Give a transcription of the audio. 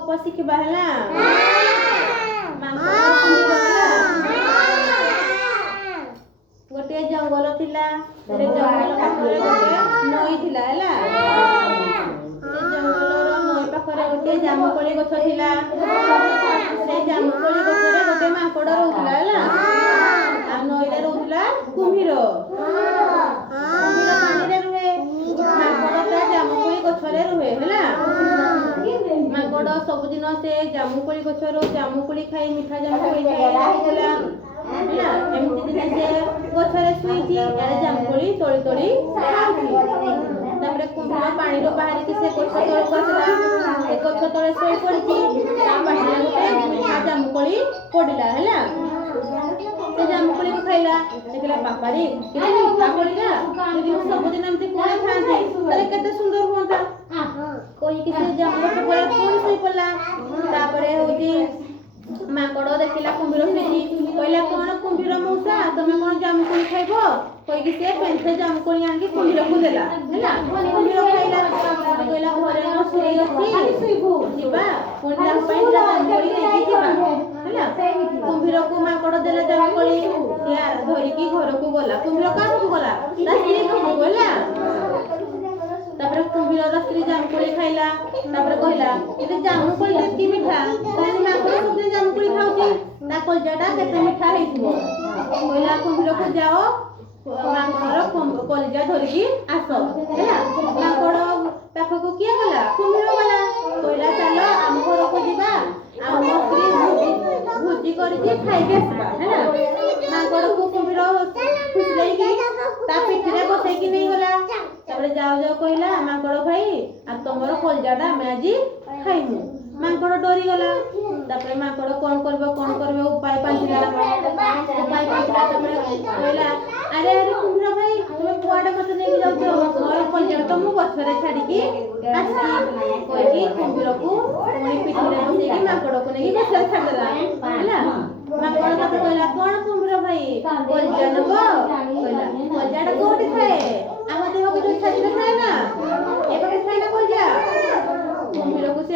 ଗପ ଶିଖିବା ହେଲା। ମାଙ୍କଡ କୁମ୍ଭୀର ହେଲା। ଗୋଟିଏ ଜଙ୍ଗଲ ଥିଲା। ସେ ଜଙ୍ଗଲ ପାଖରେ ଗୋଟେ ନଈ ଥିଲା ହେଲା। ସେ ଜଙ୍ଗଲର ନଈ ପାଖରେ ଗୋଟେ ଜାମୁକୋଳି ଗଛ ଥିଲା। ସେ ଜାମୁକୋଳି ଗଛରେ ଗୋଟେ ମାଙ୍କଡ ରହୁଥିଲା ହେଲା। ଆଉ ନଈରେ ରହୁଥିଲା କୁମ୍ଭୀର। କୁମ୍ଭୀର ପାଣିରେ ରୁହେ, ମାଙ୍କଡ ତା ଜାମୁକୋଳି ଗଛରେ ରୁହେ ହେଲା। ମାଙ୍କଡ ସବୁଦିନ ସେ ଜାମୁକୋଳି ଗଛରୁ ଜାମୁକୋଳି ଖାଇ ମିଠା ଜାମୁକୋଳି ଖାଇ ରହୁଥିଲା ହେଲା। ଏମିତି ଦିନେ ସେ ଗଛରେ ଶୋଇଛି, ଇଆଡେ ଜାମୁକୋଳି ତୋଳି ତୋଳି ଖାଉଛି। ତାପରେ କୁମ୍ଭୀର ପାଣିରୁ ବାହାରିକି ସେ ଗଛ ତଳକୁ ଆସିଲା। ସେ ଗଛ ତଳେ ଶୋଇ ପଡିଛି। ତା ପାଟିରେ ଗୋଟେ ମିଠା ଜାମୁକୋଳି ପଡିଲା ହେଲା। ସେ ଜାମୁକୋଳିକୁ ଖାଇଲା। ଦେଖିଲା ବାପାରେ କେତେ ମିଠା କୋଳିଟା, ଯଦି ମୁଁ ସବୁଦିନ ଏମିତି କୋଳି ଖାଆନ୍ତି ତାହେଲେ କେତେ ସୁନ୍ଦର ହୁଅନ୍ତା କହିକି ସେ ଜାମୁ ଗଛ ପରେ ପୁଣି ଶୋଇ ପଡିଲା। ତାପରେ ହଉଛି ମାଙ୍କଡ ଦେଖିଲା କୁମ୍ଭୀର ଶୋଇଛି, କହିଲା କଣ କୁମ୍ଭୀର ମଉସା ତମେ କଣ ଜାମୁକୋଳି ଖାଇବ କହିକି ସେ ପେଣ୍ଠେ ଜାମୁକୋଳି ଆଣିକି କୁମ୍ଭୀରକୁ ଦେଲା ହେଲା। କୁମ୍ଭୀର ଖାଇଲା। କହିଲା ଘରେ ନ ଶୋଇ ଅଛି, ଯିବା ପୁଣି ତାଙ୍କ ପାଇଁ ଜାମୁକୋଳି ନେଇକି ଯିବା ହେଲା। କୁମ୍ଭୀରକୁ ମାଙ୍କଡ ଦେଲା ଜାମୁକୋଳି। ସେ ଧରିକି ଘରକୁ ଗଲା। କୁମ୍ଭୀର କାହାକୁ ଗଲା? ତା ସ୍ତ୍ରୀ ଘରକୁ ହେଲା। ତାପରେ କୁମ୍ଭୀରର ସ୍ତ୍ରୀ ଜାମୁକୋଳି ଖାଇଲା। ତାପରେ କହିଲା ଯଦି ଜାମୁକୋଳି ଏତେ ମିଠା ତାହେଲେ ମାଙ୍କଡ ସବୁଦିନ ଜାମୁକୋଳି ଖାଉଛି, ତା କଲିଜାଟା କେତେ ମିଠା ହେଇଥିବ। କହିଲା କୁମ୍ଭୀରକୁ ଯାଅ ମାଙ୍କଡର କଲିଜା ଧରିକି ଆସ ହେଲା। ମାଙ୍କଡ ପାଖକୁ କିଏ ଗଲା? କୁମ୍ଭୀର ଗଲା। କହିଲା ଚାଲ ଆମ ଘରକୁ ଯିବା, ଆଉ ମୋ ସ୍ତ୍ରୀ ଭୋଜି କରିକି ଖାଇକି ଆସିବା ହେଲା। ମାଙ୍କଡକୁ କୁମ୍ଭୀର ଖୁସିଲେଇକି ତା ପିଠିରେ ବସେଇକି ନେଇଗଲା। ତାପରେ ଯାଉ ଯାଉ କହିଲା ମାଙ୍କଡ ଭାଇ ଆଉ ତମର କଲିଜାଟା ଆମେ ଆଜି ଖାଇମୁ। ମାଙ୍କଡ ଡରିଗଲା। ତାପରେ ମାଙ୍କଡ କଣ କରିବ ଉପାୟ ପାଞ୍ଚିଲା। ତାପରେ କହିଲା ଆରେ ଆରେ କୁମ୍ଭୀର ଭାଇ ତମେ କୁଆଡେ ମତେ ନେଇକି ଯାଉଛ? ମୋର କଲିଜା ତ ମୁଁ ଗଛରେ ଛାଡିକି ଆସିଛି କହିକି କୁମ୍ଭୀରକୁ ପୁଣି ପିଠିରେ ବସେଇକି ମାଙ୍କଡକୁ ନେଇକି ଗଛରେ ଛାଡିଦେଲା ହେଲା। ମାଙ୍କଡ ତାପରେ କହିଲା କଣ କୁମ୍ଭୀର ଭାଇ କଲିଜା ନେବ